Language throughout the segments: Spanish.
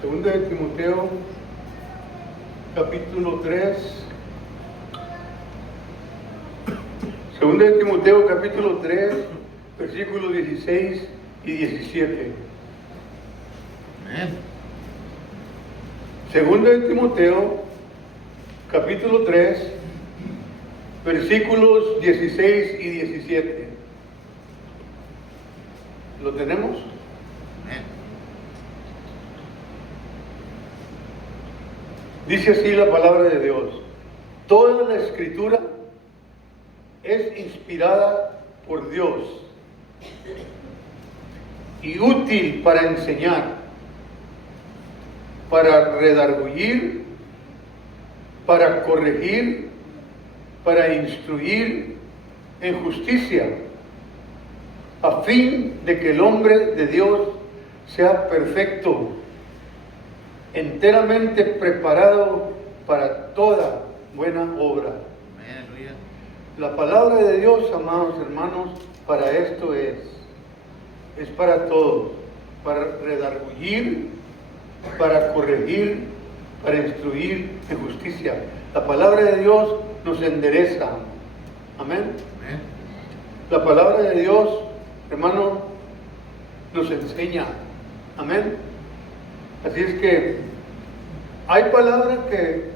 Segunda de Timoteo, capítulo 3. Segunda de Timoteo, capítulo 3, versículos 16 y 17. Amén. Segunda de Timoteo, capítulo 3, versículos 16 y 17. ¿Lo tenemos? Amén. Dice así la palabra de Dios. Toda la escritura es inspirada por Dios y útil para enseñar, para redarguir, para corregir, para instruir en justicia, a fin de que el hombre de Dios sea perfecto, enteramente preparado para toda buena obra. Amén, aleluya. La palabra de Dios, amados hermanos, para esto es para todos, para redarguir, para corregir, para instruir en justicia. La palabra de Dios nos endereza. Amén. Amén. La palabra de Dios, hermano, nos enseña. Amén. Así es que hay palabras que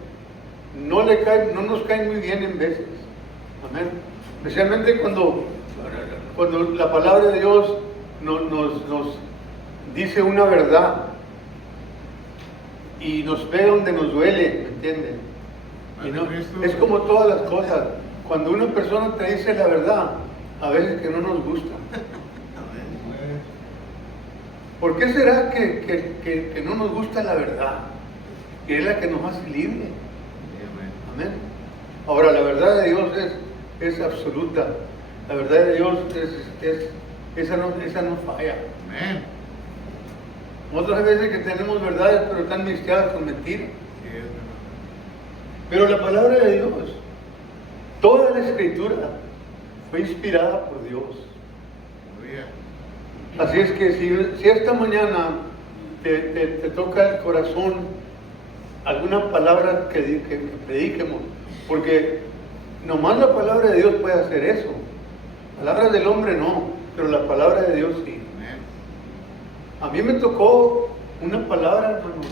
no nos caen muy bien en veces. Amén. Especialmente cuando la palabra de Dios nos dice una verdad y nos ve donde nos duele, ¿me entienden? Y no, es como todas las cosas. Cuando una persona te dice la verdad, a veces que no nos gusta. ¿Por qué será que no nos gusta la verdad? Que es la que nos hace libre. Amén. Ahora, la verdad de Dios es absoluta. La verdad de Dios esa no falla. Amén. Otras veces que tenemos verdades, pero están mezcladas con mentiras. Pero la palabra de Dios, toda la escritura, fue inspirada por Dios. Así es que si esta mañana te toca el corazón alguna palabra que prediquemos, porque nomás la palabra de Dios puede hacer eso. Palabras del hombre no, pero la palabra de Dios sí. A mí me tocó una palabra, hermano,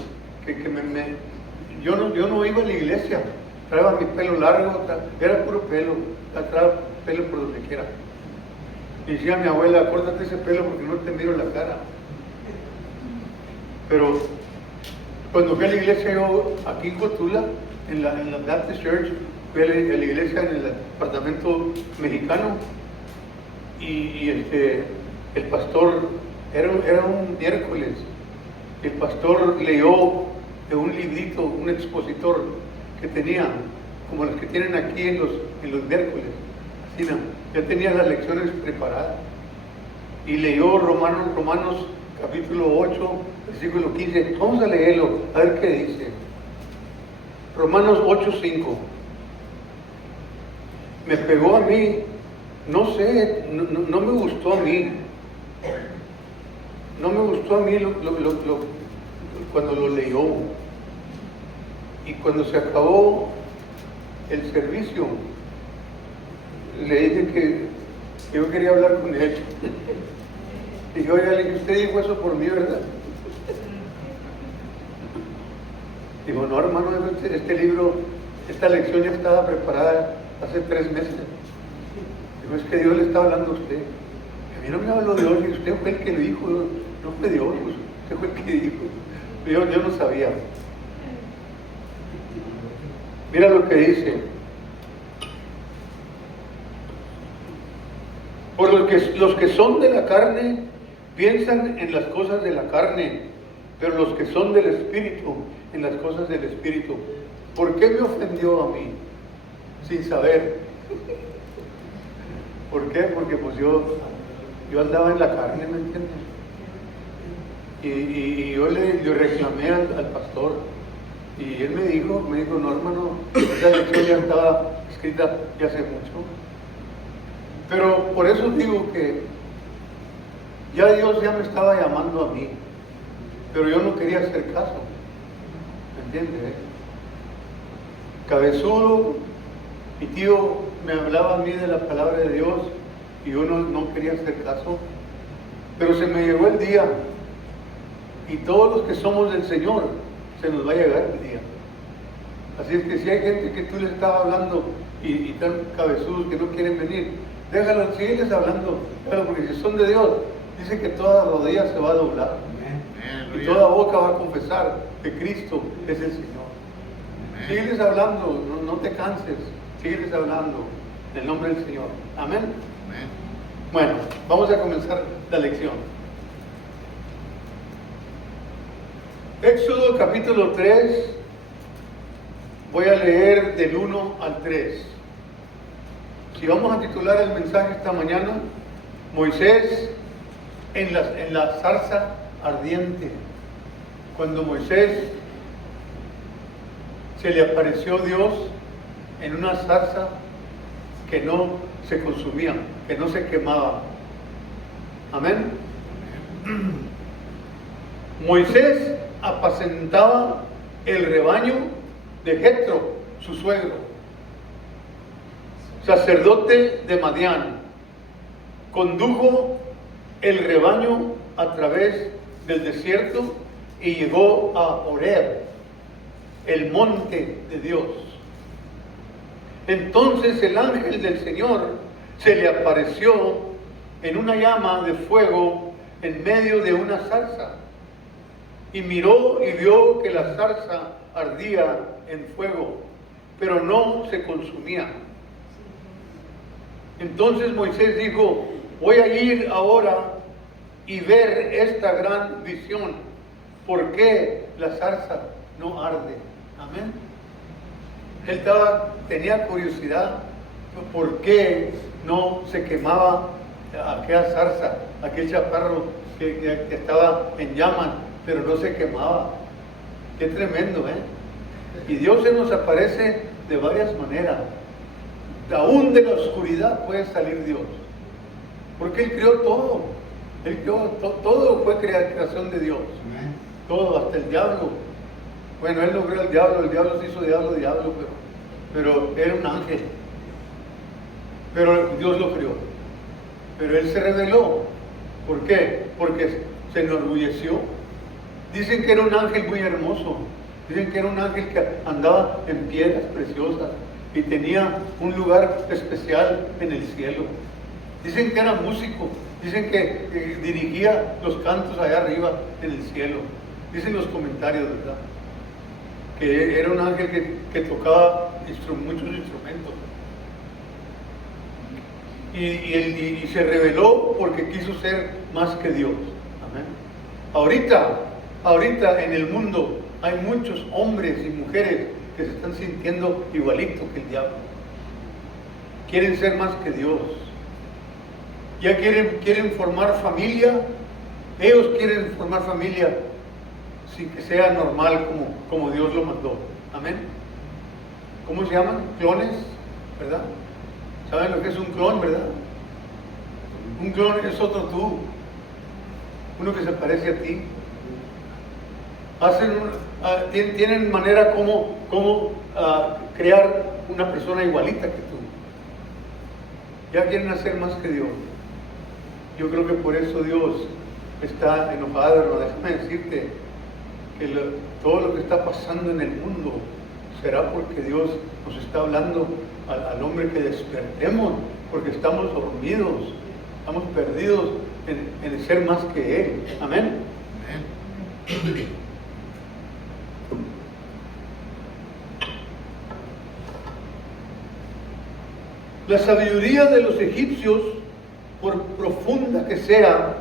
yo no iba a la iglesia, traía mi pelo largo, era puro pelo, traía pelo por donde quiera. Y decía mi abuela, córtate ese pelo porque no te miro la cara. Pero cuando fui a la iglesia, yo aquí en Cotula, en la Baptist Church, fui a la iglesia en el departamento mexicano, y el pastor, era un miércoles, el pastor leyó de un librito, un expositor que tenía, como los que tienen aquí en los miércoles, así no, ya tenía las lecciones preparadas, y leyó Romanos capítulo 8, versículo 15, vamos a leerlo, a ver qué dice. Romanos 8:5. Me pegó a mí, no sé, no me gustó a mí. No me gustó a mí cuando lo leyó. Y cuando se acabó el servicio, le dije que yo quería hablar con él. Y yo ya le dije, usted dijo eso por mí, ¿verdad? Dijo, no, hermano, este libro, esta lección ya estaba preparada hace 3 meses. Dijo, es que Dios le está hablando a usted. A mí no me habló Dios, y usted fue el que lo dijo, no fue Dios, pues, usted fue el que dijo. Yo no sabía. Mira lo que dice. Por los que son de la carne piensan en las cosas de la carne, pero los que son del Espíritu, en las cosas del Espíritu. ¿Por qué me ofendió a mí? Sin saber. ¿Por qué? Porque pues yo andaba en la carne, ¿me entiendes? Y yo le reclamé al pastor, y él me dijo, no, hermano, esa lección ya estaba escrita ya hace mucho. Pero por eso digo que ya Dios ya me estaba llamando a mí. pero yo no quería hacer caso. ¿Me entiendes? Cabezudo, mi tío me hablaba a mí de la palabra de Dios y yo no quería hacer caso. Pero se me llegó el día, y todos los que somos del Señor, se nos va a llegar el día. Así es que si hay gente que tú les estás hablando y están cabezudos que no quieren venir, déjalo, sígueles hablando, déjalo, porque si son de Dios, dice que toda rodilla se va a doblar. Y toda boca va a confesar que Cristo es el Señor. Sígueles hablando, no te canses, sígueles hablando en el nombre del Señor. Amén. Bueno, vamos a comenzar la lección. Éxodo capítulo 3, voy a leer del 1 al 3. Si vamos a titular el mensaje esta mañana, Moisés en la zarza ardiente. Cuando Moisés se le apareció Dios en una zarza que no se consumía, que no se quemaba. Amén. Moisés apacentaba el rebaño de Jetro, su suegro, sacerdote de Madián. Condujo el rebaño a través del desierto y llegó a Horeb, el monte de Dios. Entonces el ángel del Señor se le apareció en una llama de fuego en medio de una zarza, y miró y vio que la zarza ardía en fuego, pero no se consumía. Entonces Moisés dijo: voy a ir ahora y ver esta gran visión. ¿Por qué la zarza no arde? Amén. Él tenía curiosidad por qué no se quemaba aquella zarza, aquel chaparro que estaba en llamas, pero no se quemaba. Qué tremendo, ¿eh? Y Dios se nos aparece de varias maneras. Aún de la oscuridad puede salir Dios, porque Él creó todo. Él creó todo, fue creación de Dios. Todo, hasta el diablo. Bueno, Él no creó al diablo, el diablo se hizo diablo, pero era un ángel. Pero Dios lo creó. Pero Él se reveló. ¿Por qué? Porque se enorgulleció. Dicen que era un ángel muy hermoso. Dicen que era un ángel que andaba en piedras preciosas y tenía un lugar especial en el cielo. Dicen que era músico. Dicen que dirigía los cantos allá arriba en el cielo. Dicen los comentarios, ¿verdad? Que era un ángel que tocaba muchos instrumentos. Y se reveló porque quiso ser más que Dios. Amén. Ahorita en el mundo hay muchos hombres y mujeres que se están sintiendo igualitos que el diablo. Quieren ser más que Dios. Ya quieren formar familia. Ellos quieren formar familia sin que sea normal como Dios lo mandó. Amén. ¿Cómo se llaman? Clones, ¿verdad? ¿Saben lo que es un clon, verdad? Un clon es otro tú. Uno que se parece a ti. Tienen manera como crear una persona igualita que tú. Ya quieren hacer más que Dios. Yo creo que por eso Dios está enojado, hermano. Déjame decirte que todo lo que está pasando en el mundo será porque Dios nos está hablando al hombre que despertemos, porque estamos dormidos, estamos perdidos en ser más que Él. Amén. La sabiduría de los egipcios, por profunda que sea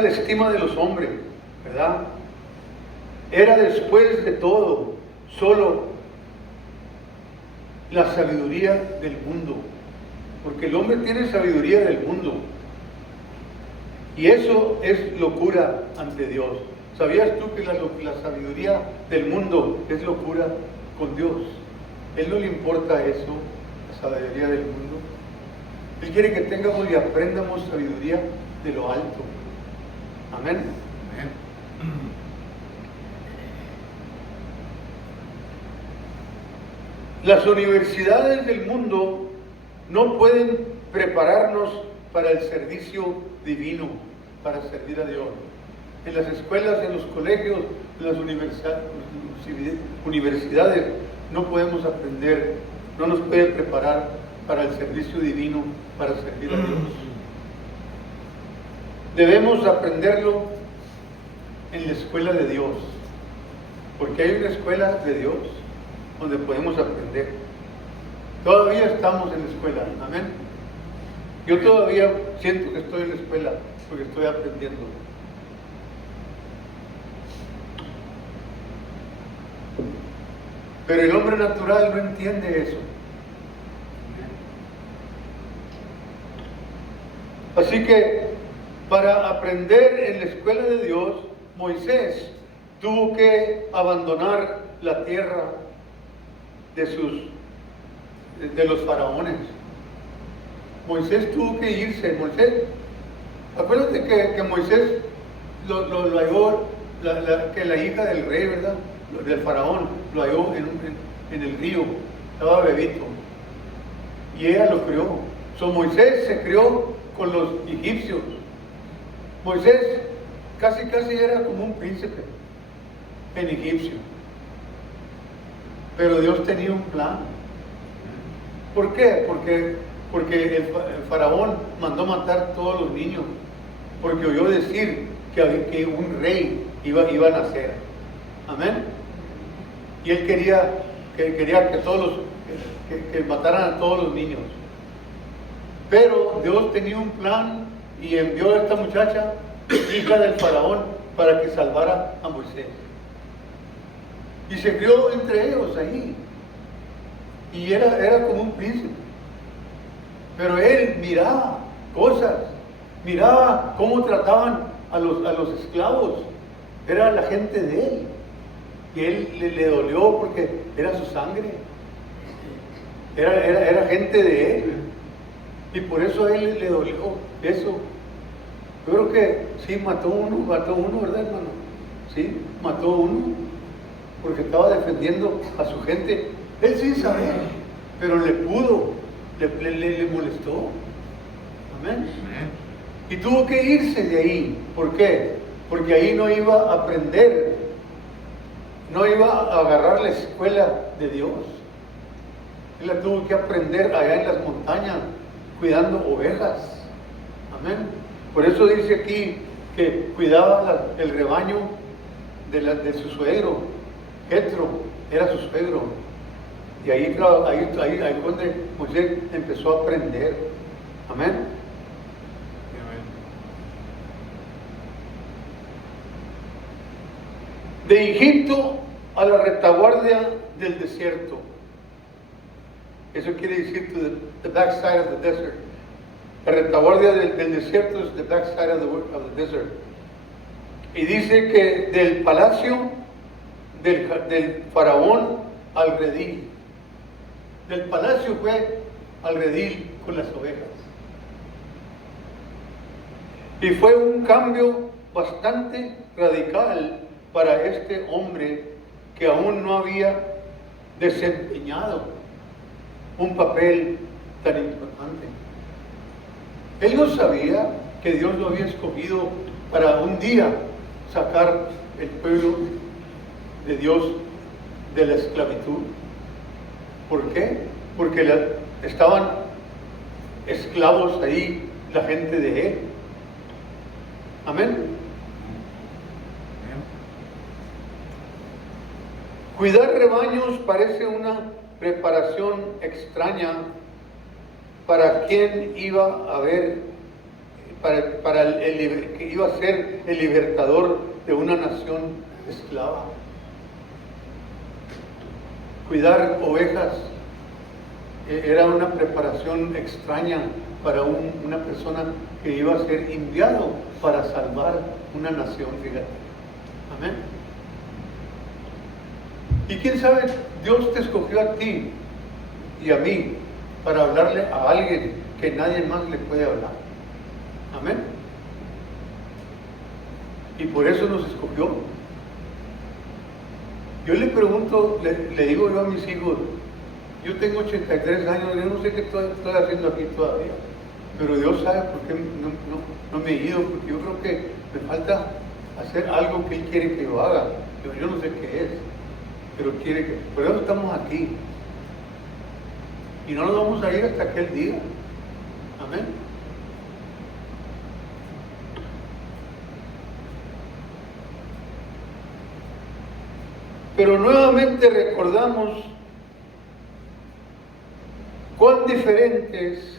la estima de los hombres, ¿verdad? Era después de todo solo la sabiduría del mundo, porque el hombre tiene sabiduría del mundo, y eso es locura ante Dios. ¿Sabías tú que la sabiduría del mundo es locura con Dios? Él no le importa eso, la sabiduría del mundo. Él quiere que tengamos y aprendamos sabiduría de lo alto. Amén. Amén. Las universidades del mundo no pueden prepararnos para el servicio divino, para servir a Dios. En las escuelas, en los colegios, en las universidades no podemos aprender, no nos pueden preparar para el servicio divino, para servir a Dios. Debemos aprenderlo en la escuela de Dios, porque hay una escuela de Dios donde podemos aprender. Todavía estamos en la escuela, amén. Yo todavía siento que estoy en la escuela porque estoy aprendiendo. Pero el hombre natural no entiende eso. Así que para aprender en la escuela de Dios, Moisés tuvo que abandonar la tierra de los faraones. Moisés tuvo que irse. Moisés, acuérdate que Moisés lo halló, que la hija del rey, ¿verdad? Del faraón, lo halló en el río, estaba bebito. Y ella lo crió. Moisés se crió con los egipcios. Moisés casi era como un príncipe en Egipcio. Pero Dios tenía un plan. ¿Por qué? Porque el faraón mandó matar todos los niños, porque oyó decir que un rey iba a nacer. Amén. Y él quería que mataran a todos los niños. Pero Dios tenía un plan y envió a esta muchacha, hija del faraón, para que salvara a Moisés. Y se crió entre ellos ahí. Y era como un príncipe. Pero él miraba cosas, miraba cómo trataban a los esclavos. Era la gente de él. Y él le dolió porque era su sangre. Era gente de él. Y por eso a él le dolió eso. Yo creo que sí, mató uno, ¿verdad, hermano? Sí, mató uno, porque estaba defendiendo a su gente. Él sí sabía, pero le molestó. Amén. Y tuvo que irse de ahí. ¿Por qué? Porque ahí no iba a aprender, no iba a agarrar la escuela de Dios. Él la tuvo que aprender allá en las montañas, cuidando ovejas. Amén. Por eso dice aquí que cuidaba el rebaño de su suegro. Jetro era su suegro. Y ahí donde Moisés empezó a aprender. Amén. De Egipto a la retaguardia del desierto. Eso quiere decir to the backside of the desert. La retaguardia del desierto es the backside of the desert. Y dice que del palacio del faraón al redil. Del palacio fue al redil con las ovejas. Y fue un cambio bastante radical para este hombre que aún no había desempeñado un papel tan importante. Él no sabía que Dios lo había escogido para un día sacar el pueblo de Dios de la esclavitud. ¿Por qué? Porque estaban esclavos ahí la gente de él. Amén. Cuidar rebaños parece una preparación extraña para quien iba a ver, que iba a ser el libertador de una nación esclava. Cuidar ovejas era una preparación extraña para una persona que iba a ser enviado para salvar una nación, fíjate. Amén. Y quién sabe, Dios te escogió a ti y a mí para hablarle a alguien que nadie más le puede hablar. Amén. Y por eso nos escogió. Yo le pregunto, le digo yo a mis hijos, yo tengo 83 años, yo no sé qué estoy haciendo aquí todavía, pero Dios sabe por qué no me he ido, porque yo creo que me falta hacer algo que Él quiere que yo haga. Yo no sé qué es, pero quiere que... Por eso estamos aquí. Y no nos vamos a ir hasta aquel día. Amén. Pero nuevamente recordamos cuán diferentes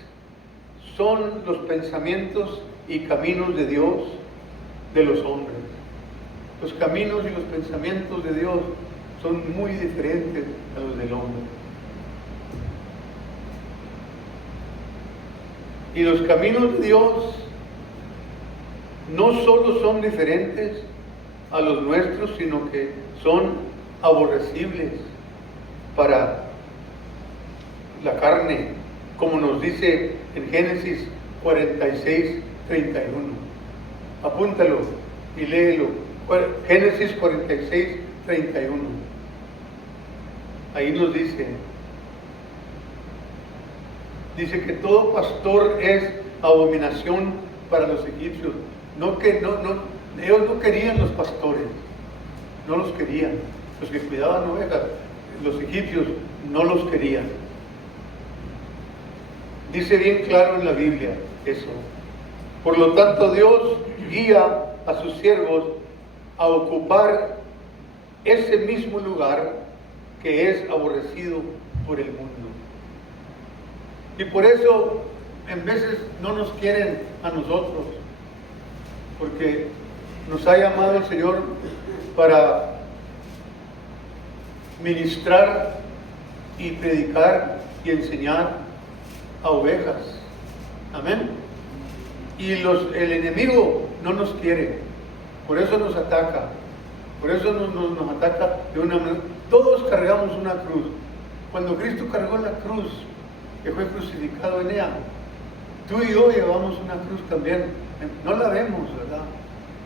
son los pensamientos y caminos de Dios de los hombres. Los caminos y los pensamientos de Dios son muy diferentes a los del hombre. Y los caminos de Dios no solo son diferentes a los nuestros, sino que son aborrecibles para la carne, como nos dice en Génesis 46, 31. Apúntalo y léelo. Génesis 46, 31. Ahí nos dice que todo pastor es abominación para los egipcios. Ellos no querían los pastores, no los querían. Los que cuidaban ovejas, los egipcios no los querían. Dice bien claro en la Biblia eso. Por lo tanto, Dios guía a sus siervos a ocupar ese mismo lugar que es aborrecido por el mundo. Y por eso en veces no nos quieren a nosotros, porque nos ha llamado el Señor para ministrar y predicar y enseñar a ovejas. Amén. Y el enemigo no nos quiere, por eso nos ataca, por eso nos ataca de una manera. Todos cargamos una cruz. Cuando Cristo cargó la cruz, que fue crucificado en ella, tú y yo llevamos una cruz también. No la vemos, ¿verdad?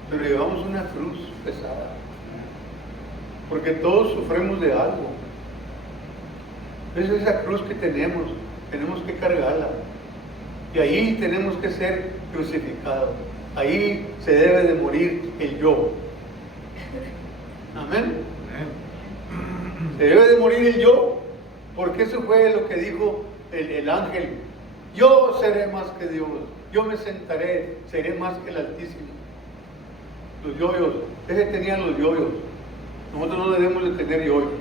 Pero llevamos una cruz pesada, porque todos sufrimos de algo. Es esa cruz que tenemos que cargarla. Y ahí tenemos que ser crucificados. Ahí se debe de morir el yo. Amén. Se debe de morir el yo, porque eso fue lo que dijo el ángel. Yo seré más que Dios. Yo me sentaré, seré más que el Altísimo. Los yoyos, ese tenían los yoyos. Nosotros no debemos de tener yoyos.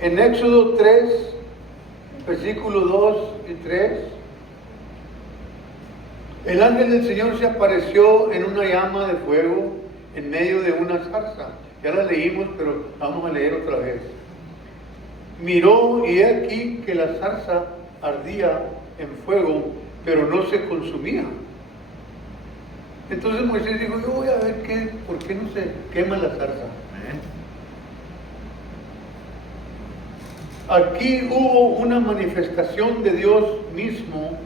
En Éxodo 3, versículos 2 y 3, el ángel del Señor se apareció en una llama de fuego en medio de una zarza. Ya la leímos, pero vamos a leer otra vez. Miró y he aquí que la zarza ardía en fuego, pero no se consumía. Entonces Moisés dijo, yo voy a ver por qué no se quema la zarza. Aquí hubo una manifestación de Dios mismo.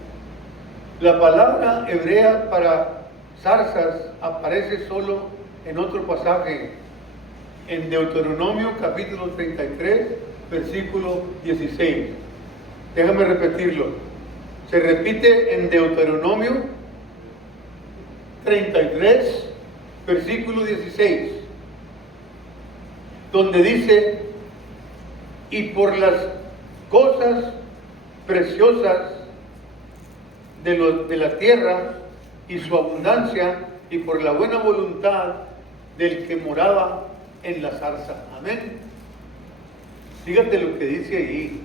La palabra hebrea para zarzas aparece solo en otro pasaje, en Deuteronomio capítulo 33, versículo 16. Déjame repetirlo. Se repite en Deuteronomio 33, versículo 16, donde dice: y por las cosas preciosas de la tierra y su abundancia, y por la buena voluntad del que moraba en la zarza. Amén. Fíjate lo que dice ahí.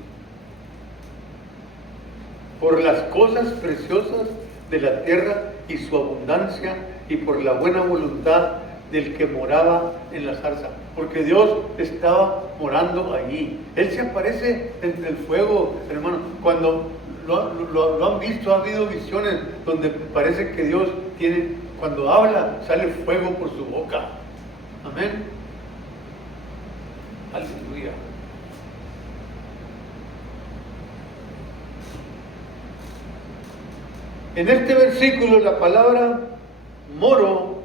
Por las cosas preciosas de la tierra y su abundancia, y por la buena voluntad del que moraba en la zarza. Porque Dios estaba morando allí. Él se aparece entre el fuego, hermano. Cuando lo han visto, ha habido visiones donde parece que Dios tiene, cuando habla, sale fuego por su boca. Amén. Aleluya. En este versículo la palabra moro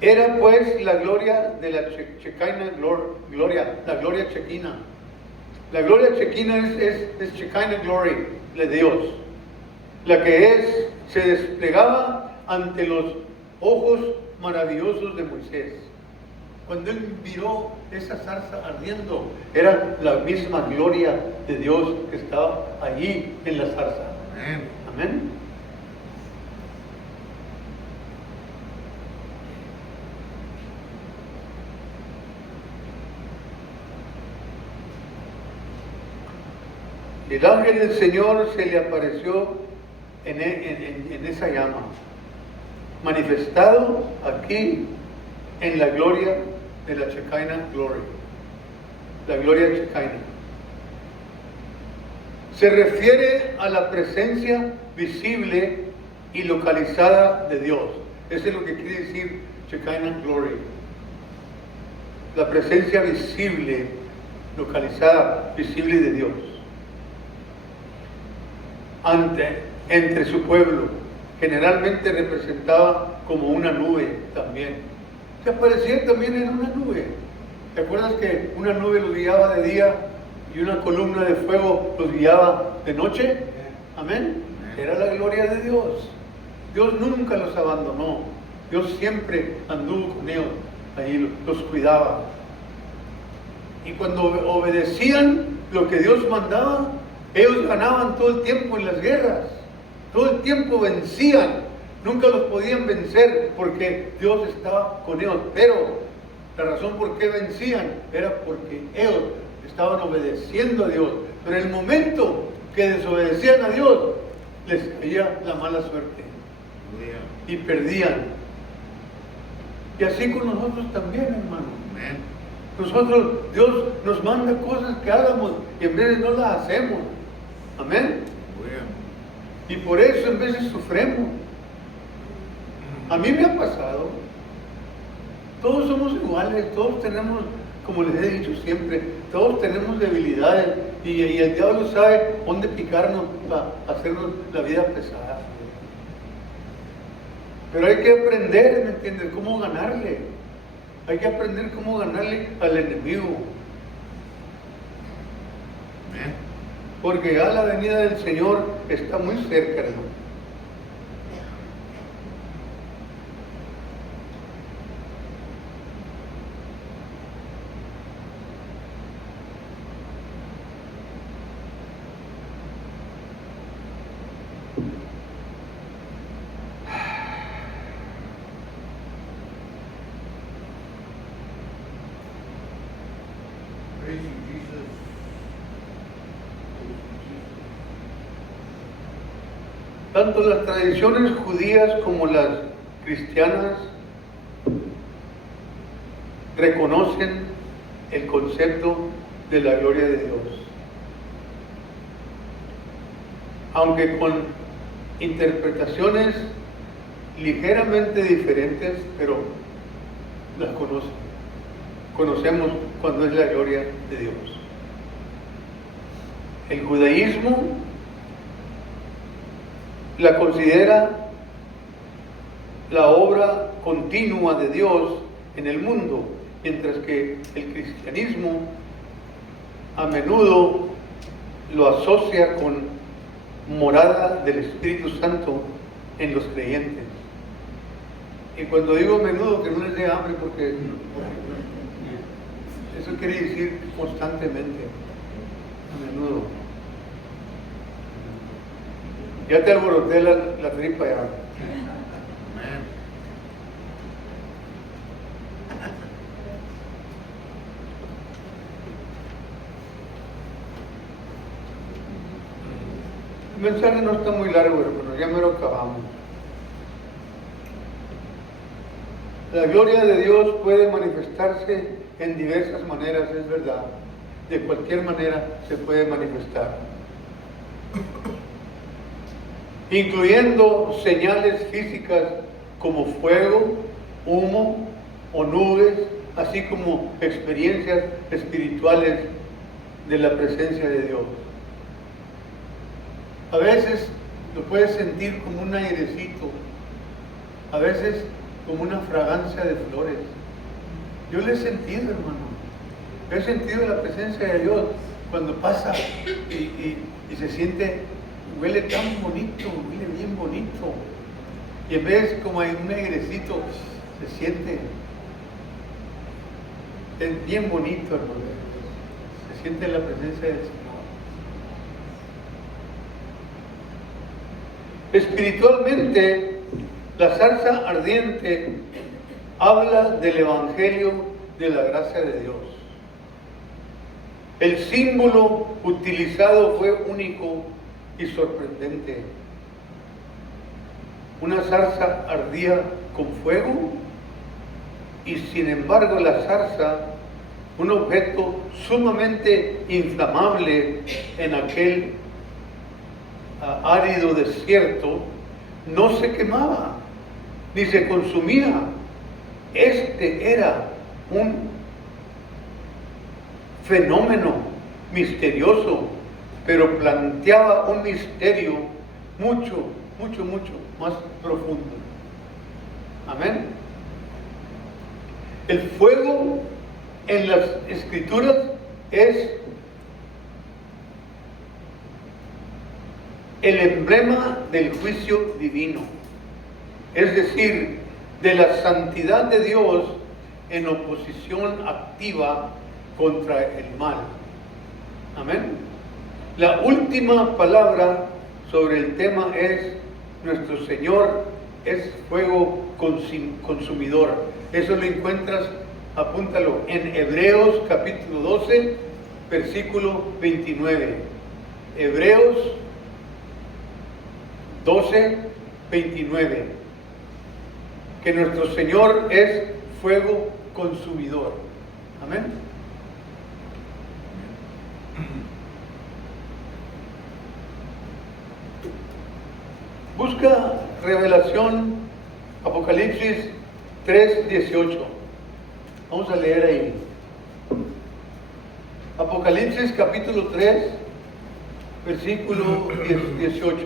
era pues la gloria de la Shekinah gloria, la gloria chequina. La gloria chequina es Shekinah glory de Dios, la que se desplegaba ante los ojos maravillosos de Moisés. Cuando él miró esa zarza ardiendo, era la misma gloria de Dios que estaba allí en la zarza. Amén. Amén. El ángel del Señor se le apareció en esa llama, manifestado aquí en la gloria de la Shekinah Glory, la gloria Shekinah. Se refiere a la presencia visible y localizada de Dios. Eso es lo que quiere decir Shekinah Glory. La presencia visible, localizada, visible de Dios. Entre su pueblo, generalmente representaba como una nube también. Se aparecía también en una nube. ¿Te acuerdas que una nube los guiaba de día y una columna de fuego los guiaba de noche? Amén. Era la gloria de Dios. Dios nunca los abandonó. Dios siempre anduvo con ellos, ahí los cuidaba. Y cuando obedecían lo que Dios mandaba, ellos ganaban todo el tiempo en las guerras. Todo el tiempo vencían. Nunca los podían vencer porque Dios estaba con ellos. Pero la razón por qué vencían era porque ellos estaban obedeciendo a Dios. Pero en el momento que desobedecían a Dios, les caía la mala suerte y perdían. Y así con nosotros también, hermano. Amén. Nosotros, Dios nos manda cosas que hagamos y en veces no las hacemos. Amén. Y por eso en veces sufremos. A mí me ha pasado. Todos somos iguales, todos tenemos, como les he dicho siempre, todos tenemos debilidades y el diablo sabe dónde picarnos para hacernos la vida pesada. Pero hay que aprender, ¿me entiendes? Cómo ganarle. Hay que aprender cómo ganarle al enemigo. Amén. Porque ya la venida del Señor está muy cerca, hermano. Praise you, Jesus. Tanto las tradiciones judías como las cristianas reconocen el concepto de la gloria de Dios, aunque con interpretaciones ligeramente diferentes, pero las conocen. Conocemos cuando es la gloria de Dios. El judaísmo la considera la obra continua de Dios en el mundo, mientras que el cristianismo a menudo lo asocia con morada del Espíritu Santo en los creyentes. Y cuando digo a menudo, que no les dé hambre, porque eso quiere decir constantemente, a menudo. Ya te alboroté la tripa ya. Amén. El mensaje no está muy largo, hermano, ya me lo acabamos. La gloria de Dios puede manifestarse en diversas maneras, es verdad. De cualquier manera se puede manifestar. Incluyendo señales físicas como fuego, humo o nubes, así como experiencias espirituales de la presencia de Dios. A veces lo puedes sentir como un airecito, a veces como una fragancia de flores. Yo lo he sentido, hermano. He sentido la presencia de Dios cuando pasa y se siente, huele tan bonito, huele bien bonito. Y en vez como hay un airecito, se siente, es bien bonito, hermano. Se siente la presencia del Señor. Espiritualmente, la zarza ardiente habla del Evangelio de la gracia de Dios. El símbolo utilizado fue único y sorprendente. Una zarza ardía con fuego y sin embargo la zarza, un objeto sumamente inflamable en aquel árido desierto, no se quemaba ni se consumía. Este era un fenómeno misterioso, pero planteaba un misterio mucho más profundo. Amén. El fuego en las Escrituras es el emblema del juicio divino, es decir, de la santidad de Dios en oposición activa contra el mal. Amén. La última palabra sobre el tema es: nuestro Señor es fuego consumidor. Eso lo encuentras, apúntalo, en Hebreos capítulo 12, versículo 29. Hebreos 12, 29. Que nuestro Señor es fuego consumidor. Amén. Busca Revelación, Apocalipsis 3:18. Vamos a leer ahí. Apocalipsis capítulo 3, versículo 18. Vamos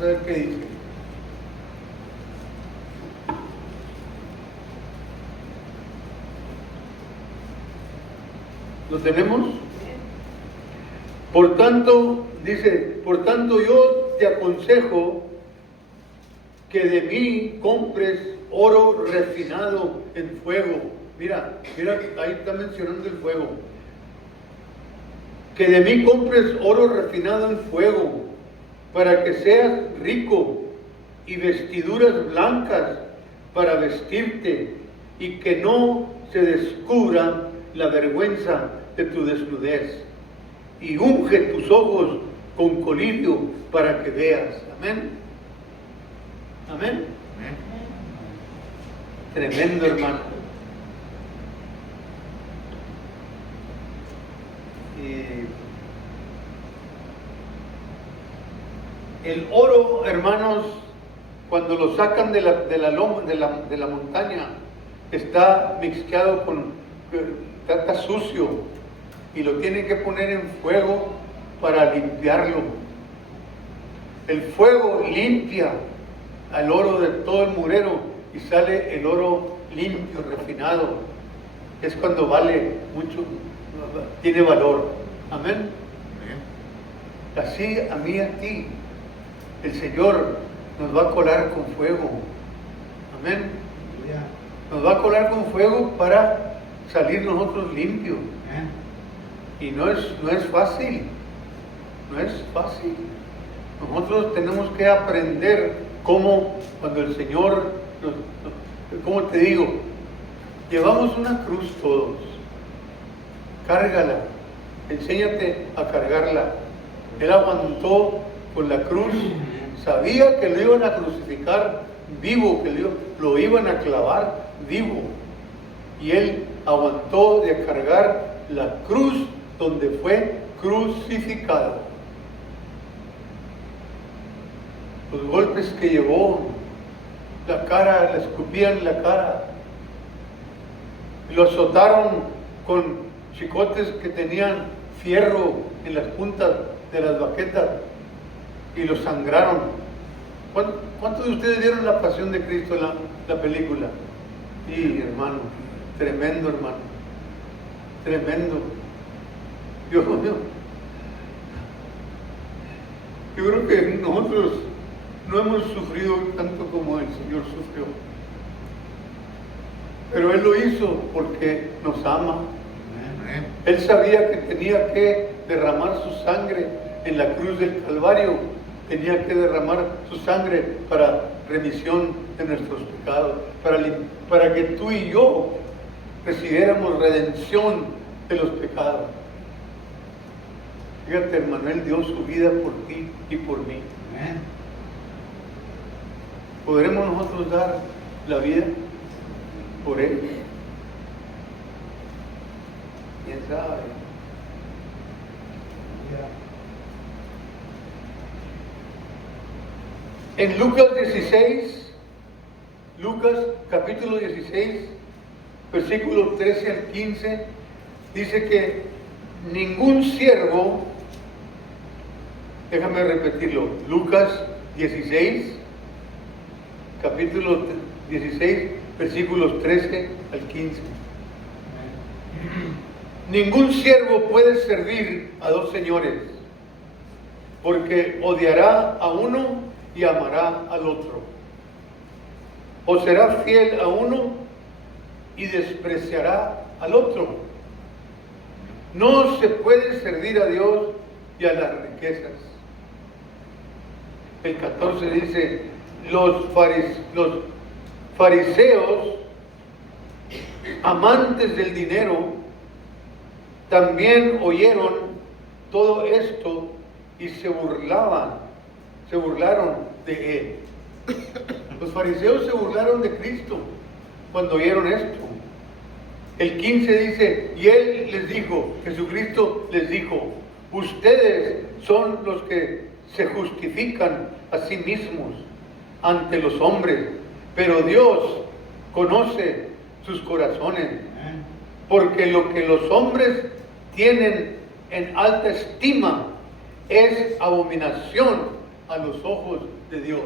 a ver qué dice. ¿Lo tenemos? Por tanto, dice, por tanto yo te aconsejo que de mí compres oro refinado en fuego. Mira, ahí está mencionando el fuego. Que de mí compres oro refinado en fuego, para que seas rico, y vestiduras blancas para vestirte, y que no se descubra la vergüenza de tu desnudez. Y unge tus ojos con colirio para que veas. Amén. Amén. Tremendo, hermano. El oro, hermanos, cuando lo sacan de la montaña, está mixteado está sucio, y lo tienen que poner en fuego para limpiarlo. El fuego limpia al oro de todo el murero y sale el oro limpio, refinado. Es cuando vale mucho, tiene valor. Amén. Así a mí y a ti, el Señor nos va a colar con fuego. Amén. Nos va a colar con fuego para salir nosotros limpios. Y no es fácil. No es fácil. Nosotros tenemos que aprender cómo, cuando el Señor, ¿cómo te digo? Llevamos una cruz todos. Cárgala. Enséñate a cargarla. Él aguantó con la cruz. Sabía que lo iban a crucificar vivo, que lo iban a clavar vivo. Y Él aguantó de cargar la cruz donde fue crucificado. Los golpes que llevó, la cara, le escupían la cara. Lo azotaron con chicotes que tenían fierro en las puntas de las baquetas y lo sangraron. ¿Cuántos de ustedes vieron La Pasión de Cristo en la película? Sí, hermano, tremendo, hermano, tremendo. Dios mío, yo creo que nosotros no hemos sufrido tanto como el Señor sufrió, pero Él lo hizo porque nos ama. Amén. Él sabía que tenía que derramar su sangre en la cruz del Calvario, tenía que derramar su sangre para remisión de nuestros pecados, para que tú y yo recibiéramos redención de los pecados. Fíjate, hermano, Él dio su vida por ti y por mí. Amén. ¿Podremos nosotros dar la vida por Él? ¿Quién sabe? En Lucas capítulo 16, versículos 13 al 15, dice que ningún siervo, déjame repetirlo, Lucas 16, capítulo 16, versículos 13 al 15. Ningún siervo puede servir a dos señores, porque odiará a uno y amará al otro, o será fiel a uno y despreciará al otro. No se puede servir a Dios y a las riquezas. El 14 dice, los fariseos, amantes del dinero, también oyeron todo esto y se burlaron de Él. Los fariseos se burlaron de Cristo cuando oyeron esto. El 15 dice, y Él les dijo, Jesucristo les dijo, ustedes son los que se justifican a sí mismos ante los hombres, pero Dios conoce sus corazones, porque lo que los hombres tienen en alta estima es abominación a los ojos de Dios.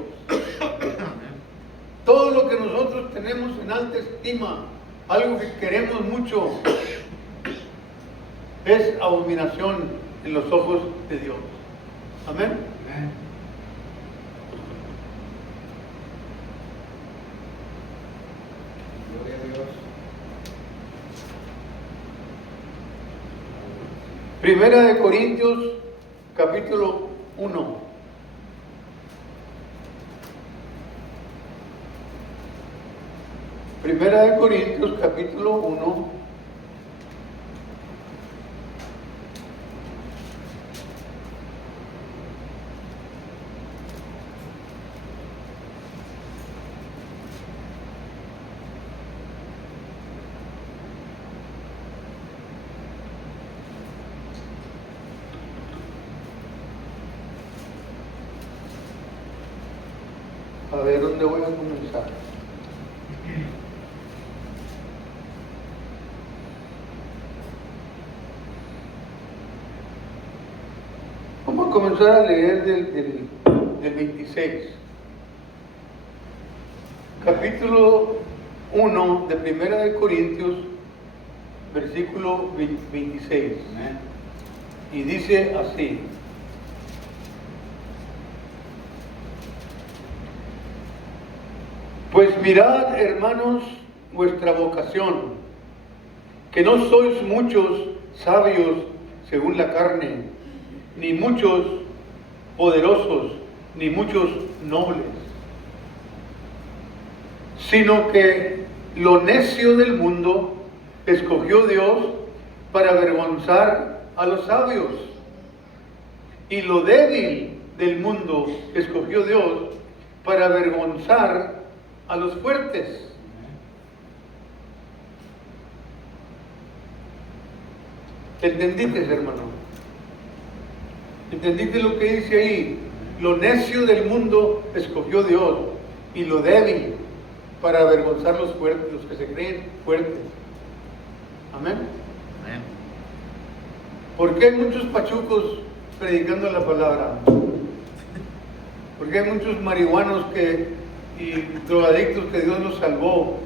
Todo lo que nosotros tenemos en alta estima, algo que queremos mucho, es abominación en los ojos de Dios. Amén. Amén. Gloria a Dios. Primera de Corintios, capítulo 1. Primera de Corintios, capítulo 1. A ver, ¿dónde voy a comenzar? Vamos a comenzar a leer del 26. Capítulo 1 de Primera de Corintios, versículo 26. Amén. Y dice así: pues mirad, hermanos, vuestra vocación, que no sois muchos sabios según la carne, ni muchos poderosos, ni muchos nobles, sino que lo necio del mundo escogió Dios para avergonzar a los sabios, y lo débil del mundo escogió Dios para avergonzar a los fuertes. ¿Entendiste, hermano? ¿Entendiste lo que dice ahí? Lo necio del mundo escogió Dios, y lo débil para avergonzar los fuertes, los que se creen fuertes. Amén. Amén. ¿Por qué hay muchos pachucos predicando la palabra? ¿Por qué hay muchos marihuanos y drogadictos que Dios los salvó?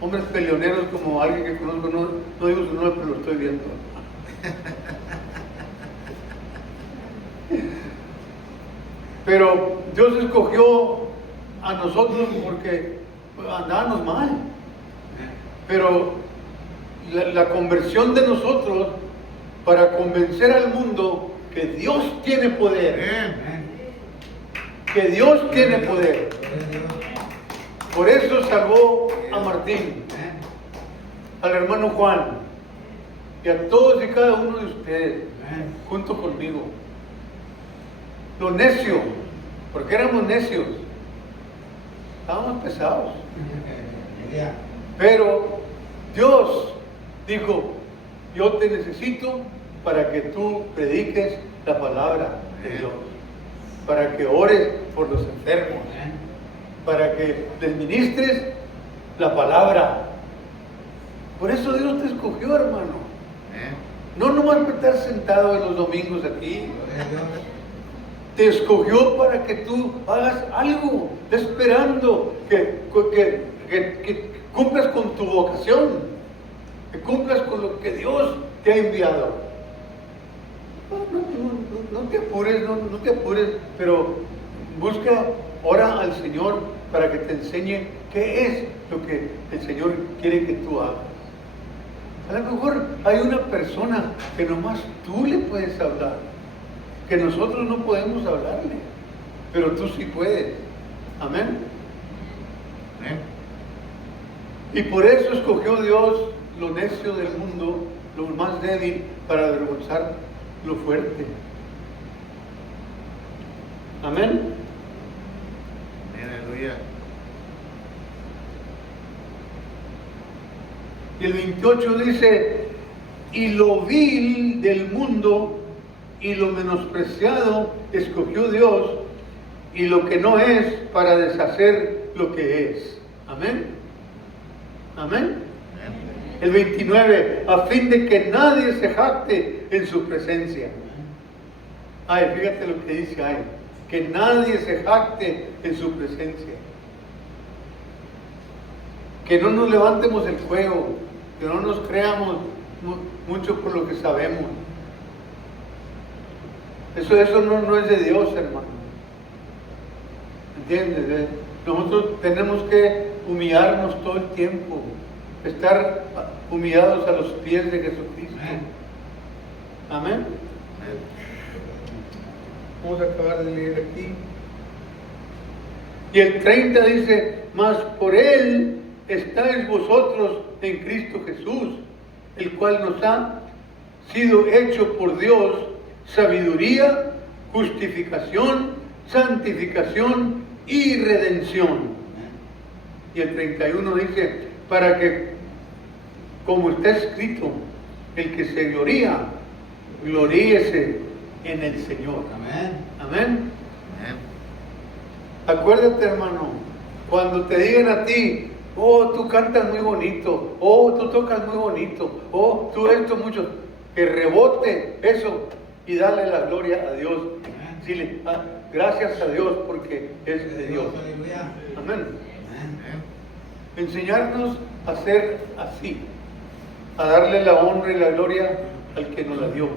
Hombres peleoneros como alguien que conozco, no digo su nombre, pero lo estoy viendo. Pero Dios escogió a nosotros porque andábamos mal. Pero la conversión de nosotros para convencer al mundo que Dios tiene poder. Amén. Que Dios tiene poder. Por eso salvó a Martín, al hermano Juan y a todos y cada uno de ustedes, junto conmigo. Lo necio, porque éramos necios, estábamos pesados. Pero Dios dijo: yo te necesito para que tú prediques la palabra de Dios, para que ores por los enfermos, para que les ministres la palabra. Por eso Dios te escogió, hermano. No nomás para estar sentado en los domingos aquí. Te escogió para que tú hagas algo, esperando que cumplas con tu vocación, que cumplas con lo que Dios te ha enviado. No te apures, no te apures, pero ora al Señor para que te enseñe qué es lo que el Señor quiere que tú hagas. A lo mejor hay una persona que nomás tú le puedes hablar, que nosotros no podemos hablarle, pero tú sí puedes. Amén. Amén. Y por eso escogió Dios lo necio del mundo, lo más débil, para avergonzar lo fuerte. Amén. Aleluya. Y el 28 dice: y lo vil del mundo y lo menospreciado escogió Dios, y lo que no es, para deshacer lo que es. Amén. Amén. El 29, a fin de que nadie se jacte en su presencia. Ay, fíjate lo que dice ahí: que nadie se jacte en su presencia. Que no nos levantemos el cuello, que no nos creamos mucho por lo que sabemos. Eso no es de Dios, hermano. ¿Entiendes? Nosotros tenemos que humillarnos todo el tiempo, estar humillados a los pies de Jesucristo. Amén. Vamos a acabar de leer aquí. Y el 30 dice: mas por Él estáis vosotros en Cristo Jesús, el cual nos ha sido hecho por Dios sabiduría, justificación, santificación y redención. Y el 31 dice: para que, como está escrito, el que se gloría, gloríese en el Señor. Amén. Amén. Amén. Acuérdate, hermano, cuando te digan a ti: oh, tú cantas muy bonito, oh, tú tocas muy bonito, oh, tú esto mucho, que rebote eso y dale la gloria a Dios. Dile: gracias a Dios porque es de Dios. Amén. Enseñarnos a ser así, a darle la honra y la gloria al que nos la dio,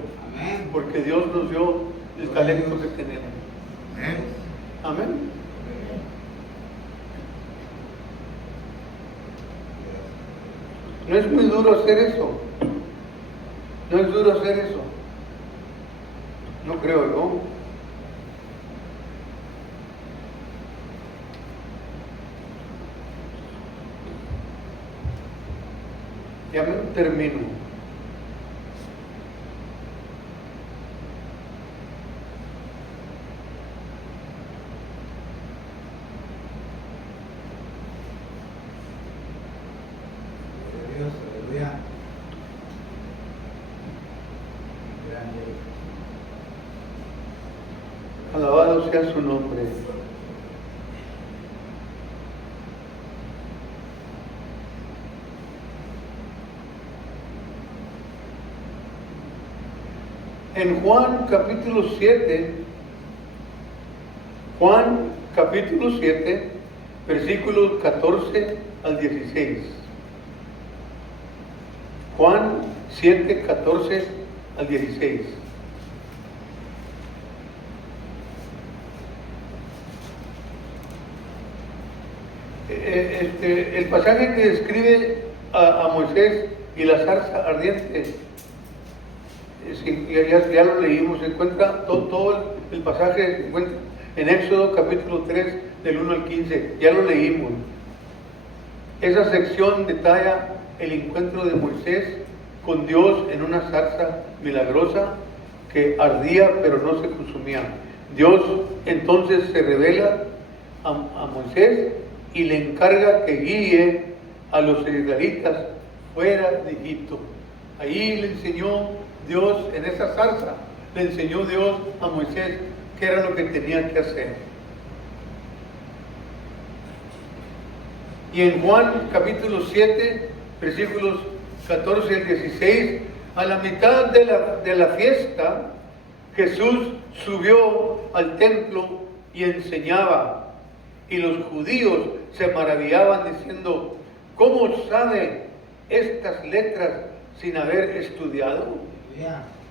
porque Dios nos dio el talento que tenemos. Amén. No es muy duro hacer eso. No es duro hacer eso. No creo, ¿no? Ya me termino. Aleluya. Alabado sea su nombre. En Juan capítulo 7, versículos 14 al 16. Juan 7, 14 al 16. El pasaje que describe a Moisés y la zarza ardiente, ya lo leímos, se encuentra todo el pasaje, se encuentra en Éxodo capítulo 3, del 1 al 15, ya lo leímos. Esa sección detalla el encuentro de Moisés con Dios en una zarza milagrosa que ardía pero no se consumía. Dios entonces se revela a Moisés y le encarga que guíe a los israelitas fuera de Egipto. Ahí le enseñó Dios, en esa zarza, le enseñó Dios a Moisés qué era lo que tenía que hacer. Y en Juan capítulo 7, versículos 14 al 16, a la mitad de la fiesta, Jesús subió al templo y enseñaba. Y los judíos se maravillaban diciendo: ¿cómo sabe estas letras sin haber estudiado?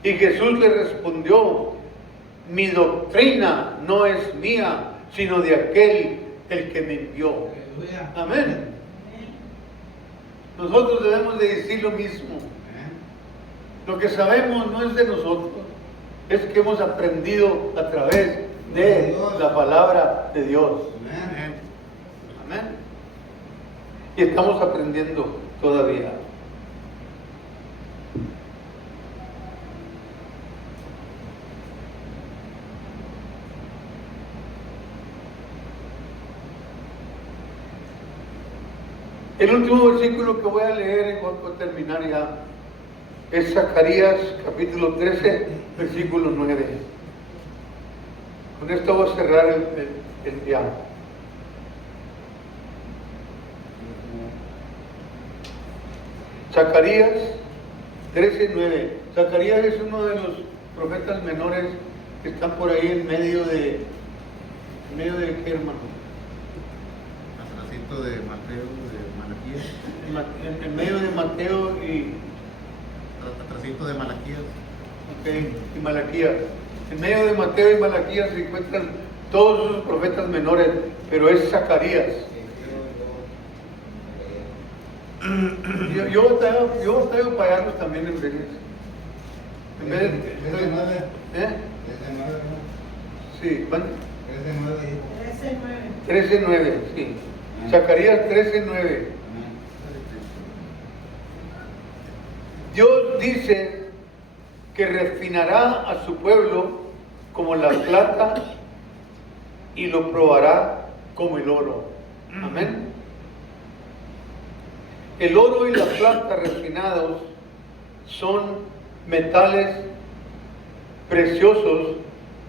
Y Jesús le respondió: mi doctrina no es mía, sino de aquel el que me envió. Amén. Nosotros debemos de decir lo mismo. Lo que sabemos no es de nosotros, es que hemos aprendido a través de la palabra de Dios. Amén. Y estamos aprendiendo todavía. El último versículo que voy a leer, voy a terminar ya, es Zacarías capítulo 13, versículo 9. Con esto voy a cerrar el diálogo. Zacarías 13:9. Zacarías es uno de los profetas menores que están por ahí en medio de ¿qué, hermano? Atrasito de Mateo, de Malaquías. En medio de Mateo y Atrasito de Malaquías. Okay, y Malaquías. En medio de Mateo y Malaquías se encuentran todos esos profetas menores, pero es Zacarías. Yo batallo para hallarlos también en veces. En vez de, Sí, ¿cuánto? 13:9, sí. Zacarías 13:9. Dios dice que refinará a su pueblo como la plata y lo probará como el oro. Amén. El oro y la plata refinados son metales preciosos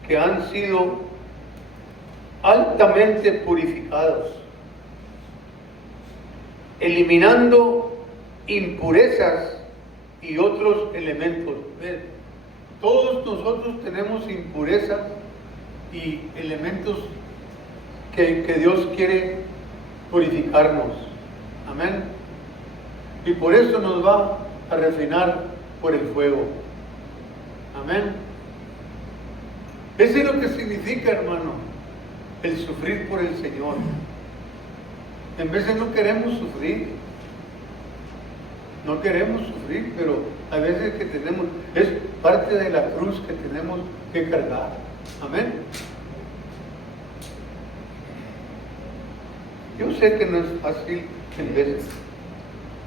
que han sido altamente purificados, eliminando impurezas y otros elementos. Todos nosotros tenemos impurezas y elementos que Dios quiere purificarnos. Amén. Y por eso nos va a refinar por el fuego. Amén. Eso es lo que significa, hermano, el sufrir por el Señor. En veces no queremos sufrir. No queremos sufrir, pero a veces que tenemos, es parte de la cruz que tenemos que cargar. Amén. Yo sé que no es fácil en veces,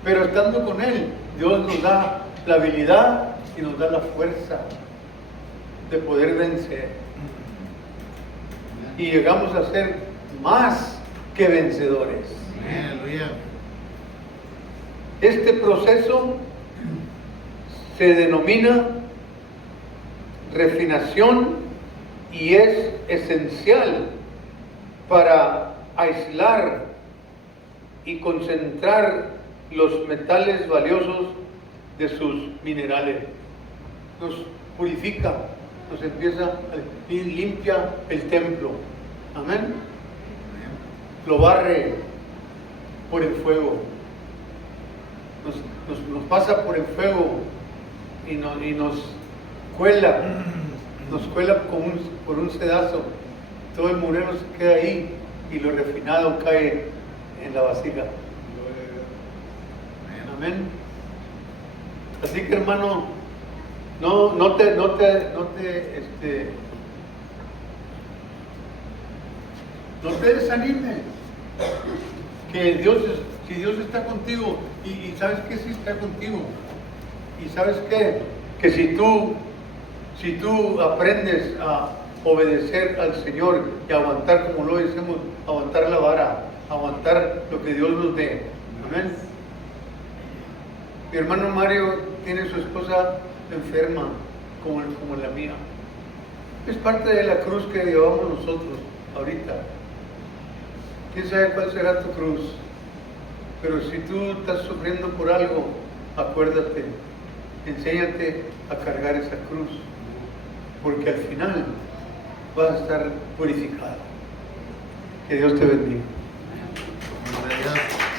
pero estando con Él, Dios nos da la habilidad y nos da la fuerza de poder vencer. Y llegamos a ser más que vencedores. Aleluya. Este proceso se denomina refinación y es esencial para aislar y concentrar los metales valiosos de sus minerales. purifica, nos empieza y limpia el templo. Amén. Amén. Lo barre por el fuego. Nos pasa por el fuego y nos cuela. Nos cuela por un sedazo. Todo el murero se queda ahí y lo refinado cae en la vasija. Amén. Así que, hermano, no te desanimes. Que si Dios está contigo, y sabes que sí está contigo, y sabes que si tú aprendes a obedecer al Señor y aguantar, como lo decimos, aguantar la vara, aguantar lo que Dios nos dé. Amén. Mi hermano Mario tiene su esposa enferma, como la mía. Es parte de la cruz que llevamos nosotros ahorita. ¿Quién sabe cuál será tu cruz? Pero si tú estás sufriendo por algo, acuérdate, enséñate a cargar esa cruz, porque al final vas a estar purificado. Que Dios te bendiga.